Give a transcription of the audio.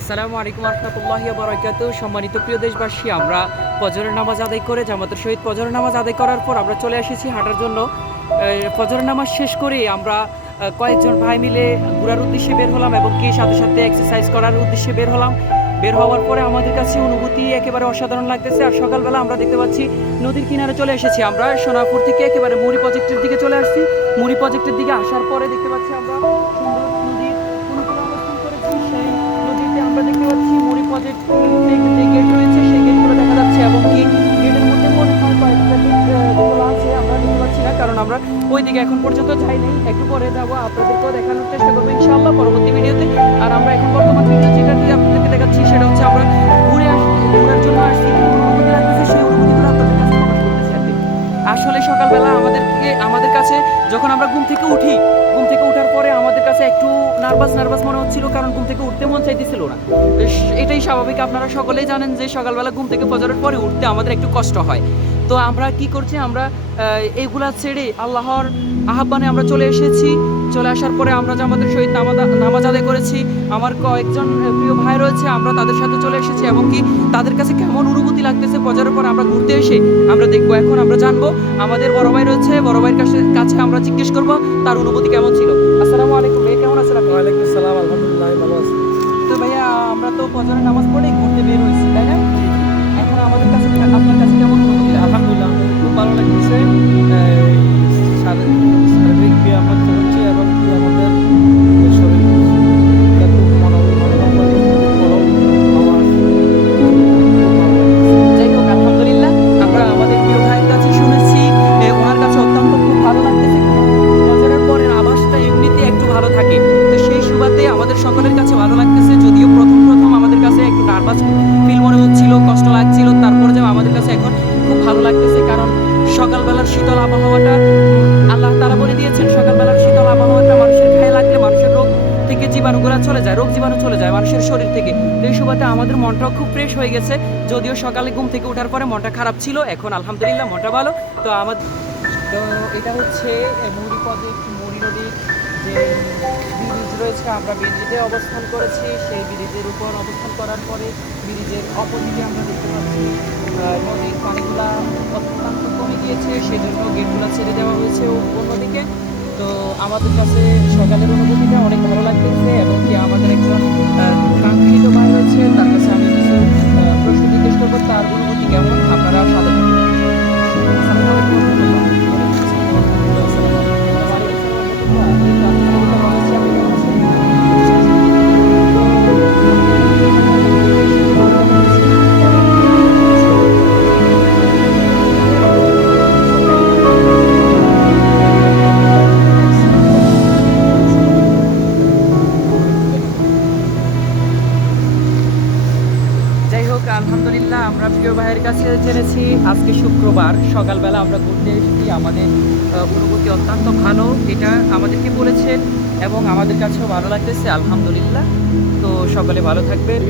আসসালামু আলাইকুম রহমতুল্লাহ বারকাত সম্মানিত প্রিয় দেশবাসী, আমরা ফজরের নামাজ আদায় করে জামাতের সহিত ফজরের নামাজ আদায় করার পর আমরা চলে এসেছি হাঁটার জন্য। ফজরের নামাজ শেষ করে আমরা কয়েকজন ভাই মিলে ঘোরার উদ্দেশ্যে বের হলাম এবং কি সাথে সাথে এক্সারসাইজ করার উদ্দেশ্যে বের হলাম। বের হওয়ার পরে আমাদের কাছে অনুভূতি একেবারে অসাধারণ লাগতেছে। আর সকালবেলা আমরা দেখতে পাচ্ছি নদীর কিনারে চলে এসেছি আমরা। সোনাপুর থেকে একেবারে মুড়ি প্রজেক্টের দিকে চলে আসছি। মুড়ি প্রজেক্টের দিকে আসার পরে দেখতে পাচ্ছি আমরা আমরা ওই দিকে এখন পর্যন্ত যাইনি একটু পরে যাব, আপনাদেরকেও দেখানোর চেষ্টা করব ইনশাআল্লাহ পরবর্তী ভিডিওতে। আর আমরা এখন বর্তমান ভিডিও যেটা দিয়ে আপনাদেরকে দেখাচ্ছি সেটা হচ্ছে আমরা ঘুরে আসছি ঘোরার জন্য আসছি। আসলে সকালবেলা আমাদেরকে আমাদের কাছে যখন আমরা ঘুম থেকে উঠি, ঘুম থেকে ওঠার পরে আমাদের কাছে একটু নার্ভাস নার্ভাস মনে হচ্ছিল, কারণ ঘুম থেকে উঠতে মন চাইতেছিল না। এটাই স্বাভাবিক। আপনারা সকলেই জানেন যে সকালবেলা ঘুম থেকে ফজরের পরে উঠতে আমাদের একটু কষ্ট হয়। তো আমরা কি করছি? আমরা আহ, এইগুলা ছেড়ে আল্লাহর আহ্বানে আমরা চলে এসেছি। চলে আসার পরে আমরা যে আমাদের সহিত নামাজ নামাজ আদায় করেছি আমার কয়েকজন প্রিয় ভাই রয়েছে আমরা তাদের সাথে চলে এসেছি। এবং কি তাদের কাছে কেমন অনুভূতি লাগতেছে? ফজরের পর আমরা ঘুরতে এসে আমরা দেখব এখন আমরা জানব আমাদের বড় ভাই রয়েছে বড় ভাইয়ের কাছে কাছে আমরা জিজ্ঞেস করব তার অনুভূতি কেমন ছিল? আসসালামু আলাইকুম ভাই কেমন আছেন আপনি? ওয়ালাইকুম আসসালাম আলহামদুলিল্লাহ ভালো আছি। তো ভাইয়া আমরা তো ফজরের নামাজ পড়ে ঘুরতে বের হয়েছি। আমাদের কাছে আপনার কাছে কেমন আলহামদুলিল্লাহ খুব ভালো লাগছে আমাদের মনটাও খুব ফ্রেশ হয়ে গেছে। যদিও সকালে ঘুম থেকে ওঠার পরে মনটা খারাপ ছিল, এখন আলহামদুলিল্লাহ মনটা ভালো। তো আমাদের তো এটা হচ্ছে মুড়ি প্রজেক্ট মুড়ি নদীর যে ব্রিজ রয়েছে, আমরা ব্রিজে অবস্থান করেছি। সেই ব্রিজের উপর অবস্থান করার পরে ব্রিজের অপোজিটে আমরা দেখতে পাচ্ছি নদীর পানিগুলা অত্যন্ত কমে গিয়েছে, সেজন্য গেটগুলো ছেড়ে দেওয়া হয়েছে অন্যদিকে। তো আমাদের কাছে সকালের অনুভূতিটা অনেক ভালো লাগতেছে, এবং কি আমাদের একজন কাঙ্ক্ষিত ভাই রয়েছে, তার কাছে আমি আলহামদুলিল্লাহ, আমরা প্রিয় ভাইয়ের কাছে জেনেছি, আজকে শুক্রবার, সকালবেলা আমরা ঘুরতে এসেছি, আমাদের অনুভূতি অত্যন্ত ভালো, এটা আমাদেরকে বলেছে এবং আমাদের কাছেও ভালো লাগতেছে, আলহামদুলিল্লাহ। তো সকালে ভালো থাকবেন।